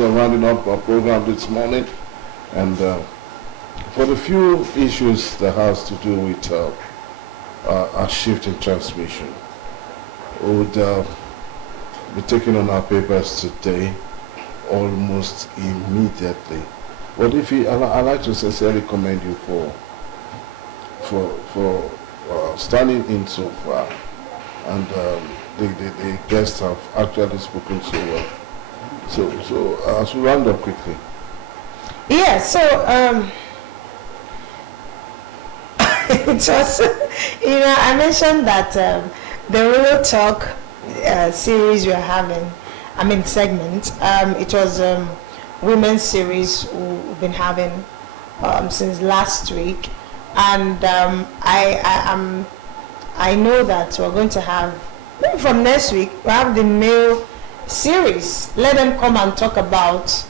about rounding up our program this morning, and for the few issues that has to do with our shift in transmission, we would be taking on our papers today almost immediately. But if you, I'd like to sincerely commend you for standing in so far, and the guests have actually spoken so well. So as we round up quickly. Yeah, so it was, I mentioned that the Real Talk series we're having, segment, it was women's series we've been having since last week, and I know that we're going to have, maybe from next week, we'll have the male series. Let them come and talk about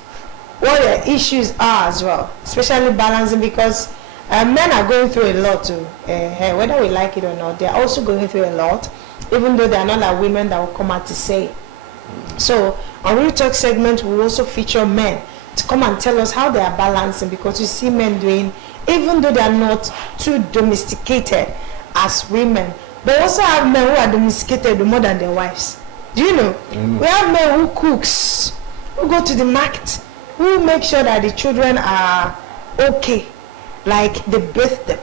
what their issues are as well, especially balancing, because men are going through a lot too. Whether we like it or not, they're also going through a lot, even though they're not like women that will come out to say. So our Real Talk segment will also feature men to come and tell us how they are balancing, because you see men doing, even though they are not too domesticated as women, but also have men who are domesticated more than their wives. Do you know? We have men who cooks, who go to the market, who make sure that the children are okay, like they bathe them,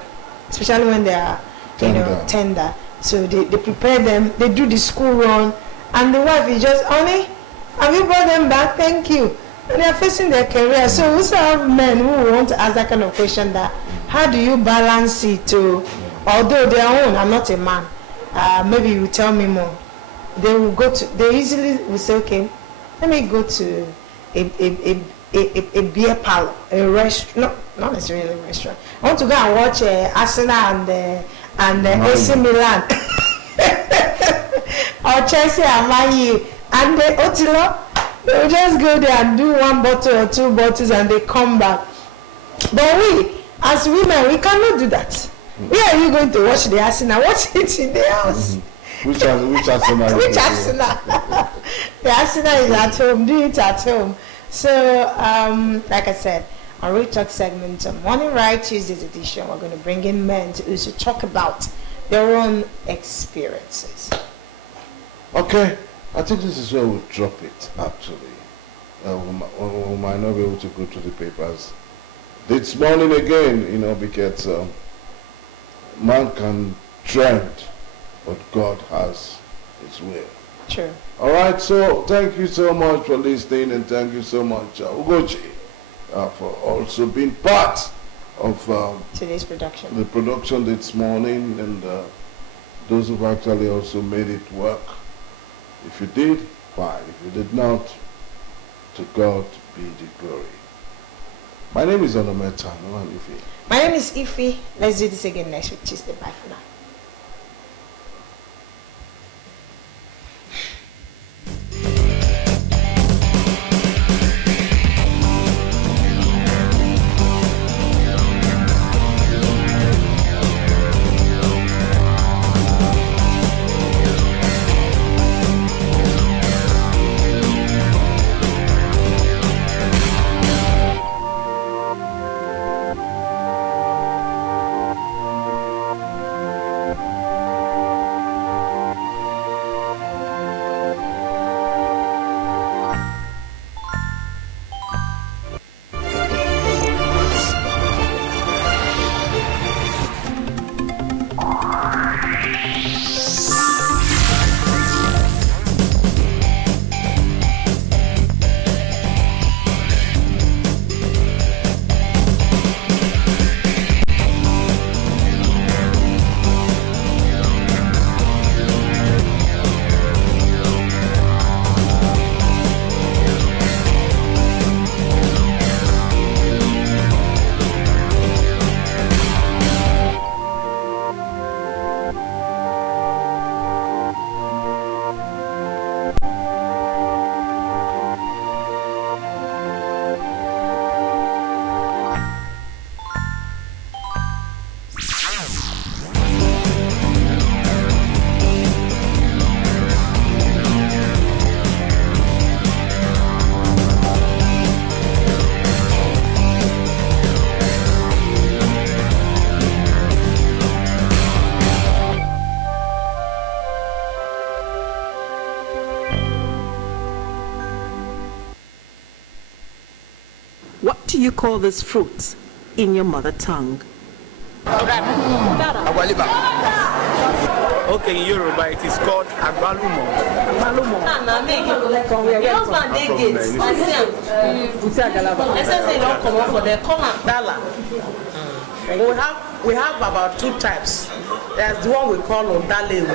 especially when they are tender. So they prepare them, they do the school run, and the wife is just, honey, have you brought them back? Thank you. And they are facing their career. So we also have men who want to ask that kind of question, that how do you balance it to, although they are own, I'm not a man, maybe you tell me more. They will go to, they easily will say, okay, let me go to a beer parlor, a restaurant, not necessarily a restaurant. I want to go and watch Arsenal and AC Milan or Chelsea and Man U, and Otilo, they will just go there and do one bottle or two bottles and they come back. But we, as women, we cannot do that. Where are you going to watch the Arsenal? Watch it in the house. Which Arsenal? Which Arsenal? The Arsenal is at home. Do it at home. So, like I said, our Real Talk segment, Morning Right Tuesdays edition, we're going to bring in men to also talk about their own experiences. Okay, I think this is where we'll drop it, actually. We might not be able to go to the papers this morning again, because man can trend, but God has his will. True. All right, so thank you so much for listening, and thank you so much, Ugochi, for also being part of today's production. The production this morning, and those who've actually also made it work. If you did, fine. If you did not, to God be the glory. My name is Onometa. My name is Ify. Let's do this again next week, Tuesday. Bye for now. What do you call this fruit in your mother tongue? Okay, in Yoruba it is called agbalumo. We have about two types. There's the one we call Ondalewu,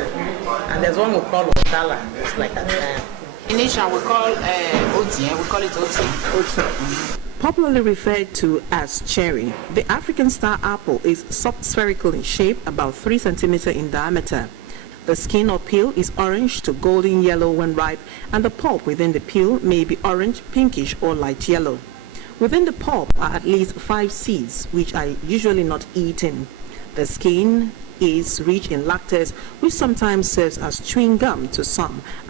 and there's one we call Ondala. It's like a Initial we call Oti, we call it Oti. Popularly referred to as cherry, the African star apple is soft spherical in shape, about 3 centimeters in diameter. The skin or peel is orange to golden yellow when ripe, and the pulp within the peel may be orange, pinkish, or light yellow. Within the pulp are at least 5 seeds, which are usually not eaten. The skin is rich in lactose, which sometimes serves as chewing gum to some, and